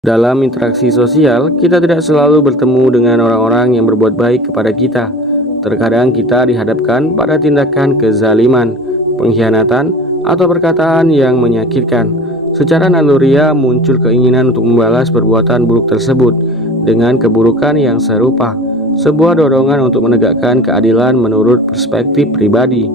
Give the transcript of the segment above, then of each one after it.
Dalam interaksi sosial, kita tidak selalu bertemu dengan orang-orang yang berbuat baik kepada kita. Terkadang kita dihadapkan pada tindakan kezaliman, pengkhianatan, atau perkataan yang menyakitkan. Secara naluriah muncul keinginan untuk membalas perbuatan buruk tersebut dengan keburukan yang serupa. Sebuah dorongan untuk menegakkan keadilan menurut perspektif pribadi.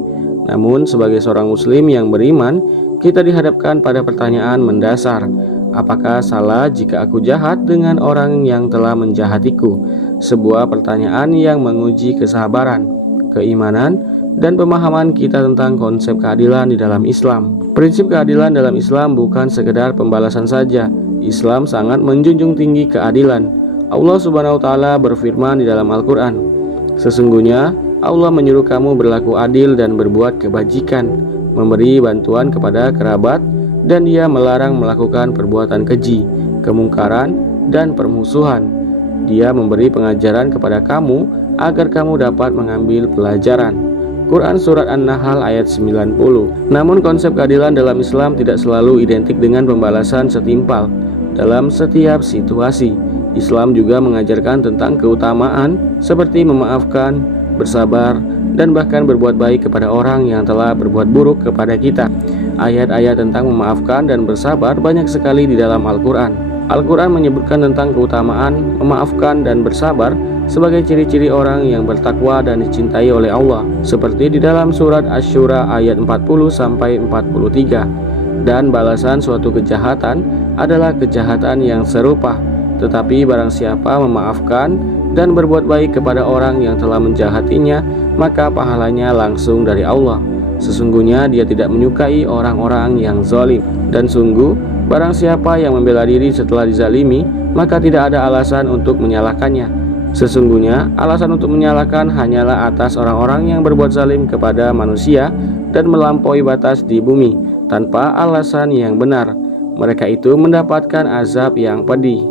Namun, sebagai seorang muslim yang beriman, kita dihadapkan pada pertanyaan mendasar. Apakah salah jika aku jahat dengan orang yang telah menjahatiku? Sebuah pertanyaan yang menguji kesabaran, keimanan, dan pemahaman kita tentang konsep keadilan di dalam Islam. Prinsip keadilan dalam Islam bukan sekedar pembalasan saja. Islam sangat menjunjung tinggi keadilan. Allah Subhanahu wa taala berfirman di dalam Al-Qur'an, "Sesungguhnya Allah menyuruh kamu berlaku adil dan berbuat kebajikan, memberi bantuan kepada kerabat, dan Dia melarang melakukan perbuatan keji, kemungkaran, dan permusuhan. Dia memberi pengajaran kepada kamu agar kamu dapat mengambil pelajaran." Quran Surat An-Nahl ayat 90. Namun konsep keadilan dalam Islam tidak selalu identik dengan pembalasan setimpal dalam setiap situasi. Islam juga mengajarkan tentang keutamaan seperti memaafkan, bersabar, dan bahkan berbuat baik kepada orang yang telah berbuat buruk kepada kita. Ayat-ayat tentang memaafkan dan bersabar banyak sekali di dalam Al-Quran. Al-Quran menyebutkan tentang keutamaan memaafkan dan bersabar sebagai ciri-ciri orang yang bertakwa dan dicintai oleh Allah, seperti di dalam surat Asy-Syura ayat 40-43. Dan balasan suatu kejahatan adalah kejahatan yang serupa, tetapi barang siapa memaafkan dan berbuat baik kepada orang yang telah menjahatinya, maka pahalanya langsung dari Allah. Sesungguhnya Dia tidak menyukai orang-orang yang zalim. Dan sungguh, barang siapa yang membela diri setelah dizalimi, maka tidak ada alasan untuk menyalahkannya. Sesungguhnya, alasan untuk menyalahkan hanyalah atas orang-orang yang berbuat zalim kepada manusia dan melampaui batas di bumi tanpa alasan yang benar. Mereka itu mendapatkan azab yang pedih.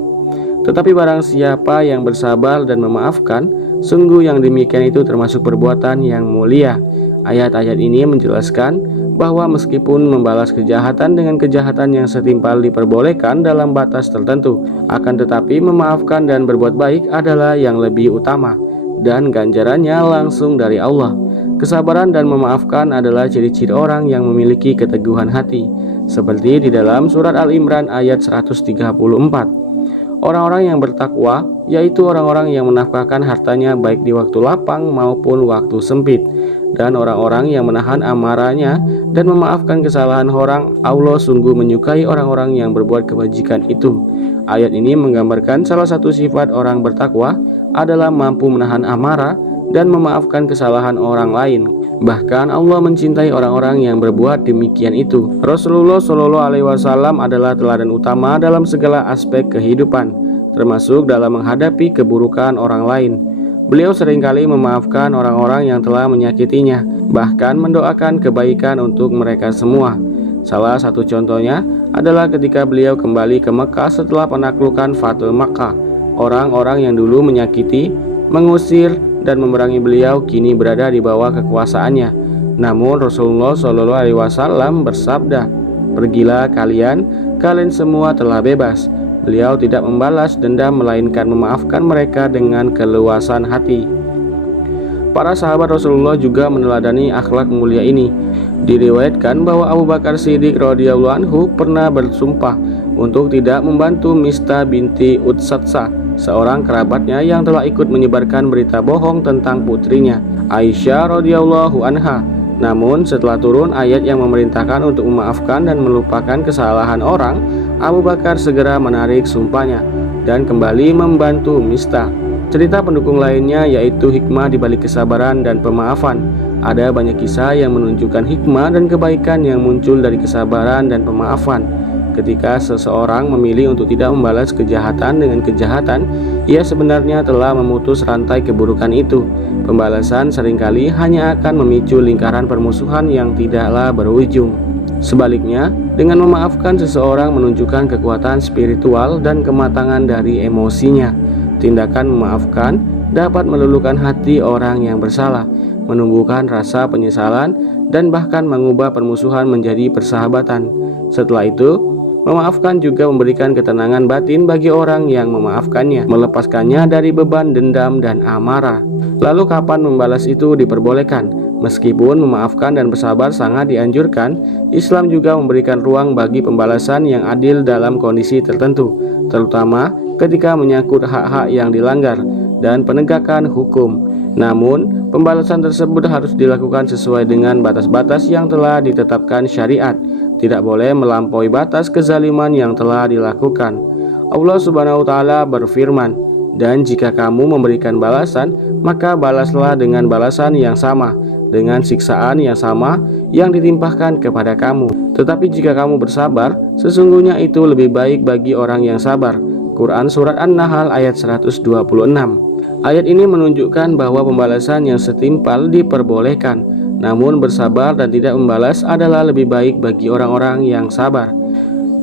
Tetapi barang siapa yang bersabar dan memaafkan, sungguh yang demikian itu termasuk perbuatan yang mulia. Ayat-ayat ini menjelaskan bahwa meskipun membalas kejahatan dengan kejahatan yang setimpal diperbolehkan dalam batas tertentu, akan tetapi memaafkan dan berbuat baik adalah yang lebih utama, dan ganjarannya langsung dari Allah. Kesabaran dan memaafkan adalah ciri-ciri orang yang memiliki keteguhan hati, seperti di dalam surat Al-Imran ayat 134. Orang-orang yang bertakwa, yaitu orang-orang yang menafkahkan hartanya baik di waktu lapang maupun waktu sempit, dan orang-orang yang menahan amarahnya dan memaafkan kesalahan orang. Allah sungguh menyukai orang-orang yang berbuat kebajikan itu. Ayat ini menggambarkan salah satu sifat orang bertakwa adalah mampu menahan amarah dan memaafkan kesalahan orang lain. Bahkan Allah mencintai orang-orang yang berbuat demikian itu. Rasulullah Shallallahu Alaihi Wasallam adalah teladan utama dalam segala aspek kehidupan, termasuk dalam menghadapi keburukan orang lain. Beliau seringkali memaafkan orang-orang yang telah menyakitinya, bahkan mendoakan kebaikan untuk mereka semua. Salah satu contohnya adalah ketika beliau kembali ke Mekah setelah penaklukan Fathul Makkah. Orang-orang yang dulu menyakiti, mengusir, dan memerangi beliau kini berada di bawah kekuasaannya. Namun Rasulullah Shallallahu Alaihi Wasallam bersabda, "Pergilah kalian semua telah bebas." Beliau tidak membalas dendam melainkan memaafkan mereka dengan keluasan hati. Para sahabat Rasulullah juga meneladani akhlak mulia ini. Diriwayatkan bahwa Abu Bakar Siddiq radhiyallahu anhu pernah bersumpah untuk tidak membantu Mistah binti Utsatsa, seorang kerabatnya yang telah ikut menyebarkan berita bohong tentang putrinya, Aisyah radhiyallahu anha. Namun setelah turun ayat yang memerintahkan untuk memaafkan dan melupakan kesalahan orang, Abu Bakar segera menarik sumpahnya dan kembali membantu Mistah. Cerita pendukung lainnya yaitu hikmah di balik kesabaran dan pemaafan. Ada banyak kisah yang menunjukkan hikmah dan kebaikan yang muncul dari kesabaran dan pemaafan. Ketika seseorang memilih untuk tidak membalas kejahatan dengan kejahatan, ia sebenarnya telah memutus rantai keburukan itu. Pembalasan seringkali hanya akan memicu lingkaran permusuhan yang tidaklah berujung. Sebaliknya, dengan memaafkan seseorang menunjukkan kekuatan spiritual dan kematangan dari emosinya. Tindakan memaafkan dapat meluluhkan hati orang yang bersalah, menumbuhkan rasa penyesalan, dan bahkan mengubah permusuhan menjadi persahabatan. Setelah itu, Memaafkan juga memberikan ketenangan batin bagi orang yang memaafkannya, melepaskannya dari beban dendam dan amarah. Lalu kapan membalas itu diperbolehkan? Meskipun memaafkan dan bersabar sangat dianjurkan, Islam juga memberikan ruang bagi pembalasan yang adil dalam kondisi tertentu, terutama ketika menyangkut hak-hak yang dilanggar dan penegakan hukum. Namun, pembalasan tersebut harus dilakukan sesuai dengan batas-batas yang telah ditetapkan syariat. Tidak boleh melampaui batas kezaliman yang telah dilakukan. Allah Subhanahu wa taala berfirman, "Dan jika kamu memberikan balasan, maka balaslah dengan balasan yang sama, dengan siksaan yang sama yang ditimpahkan kepada kamu. Tetapi jika kamu bersabar, sesungguhnya itu lebih baik bagi orang yang sabar." Quran Surat An-Nahl ayat 126. Ayat ini menunjukkan bahwa pembalasan yang setimpal diperbolehkan, namun bersabar dan tidak membalas adalah lebih baik bagi orang-orang yang sabar.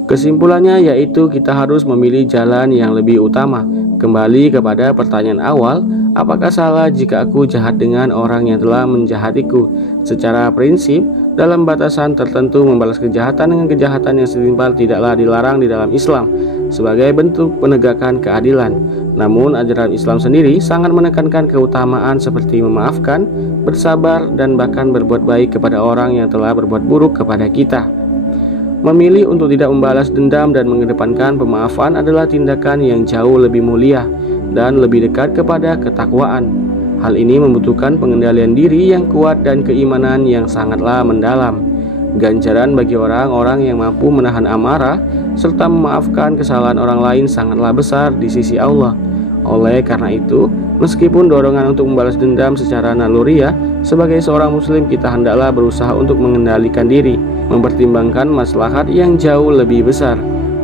Kesimpulannya yaitu kita harus memilih jalan yang lebih utama. Kembali kepada pertanyaan awal, apakah salah jika aku jahat dengan orang yang telah menjahatiku? Secara prinsip, dalam batasan tertentu membalas kejahatan dengan kejahatan yang setimpal tidaklah dilarang di dalam Islam sebagai bentuk penegakan keadilan. Namun ajaran Islam sendiri sangat menekankan keutamaan seperti memaafkan, bersabar, dan bahkan berbuat baik kepada orang yang telah berbuat buruk kepada kita. Memilih untuk tidak membalas dendam dan mengedepankan pemaafan adalah tindakan yang jauh lebih mulia dan lebih dekat kepada ketakwaan. Hal ini membutuhkan pengendalian diri yang kuat dan keimanan yang sangatlah mendalam. Ganjaran bagi orang-orang yang mampu menahan amarah serta memaafkan kesalahan orang lain sangatlah besar di sisi Allah. Oleh karena itu, meskipun dorongan untuk membalas dendam secara naluriah, sebagai seorang muslim kita hendaklah berusaha untuk mengendalikan diri, mempertimbangkan maslahat yang jauh lebih besar,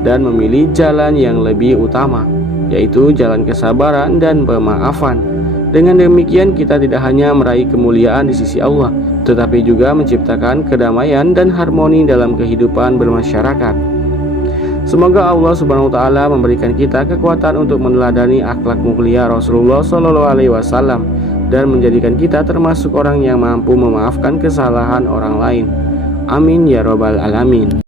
dan memilih jalan yang lebih utama, yaitu jalan kesabaran dan pemaafan. Dengan demikian kita tidak hanya meraih kemuliaan di sisi Allah, tetapi juga menciptakan kedamaian dan harmoni dalam kehidupan bermasyarakat. Semoga Allah Subhanahu wa taala memberikan kita kekuatan untuk meneladani akhlak mulia Rasulullah SAW dan menjadikan kita termasuk orang yang mampu memaafkan kesalahan orang lain. Amin ya robbal alamin.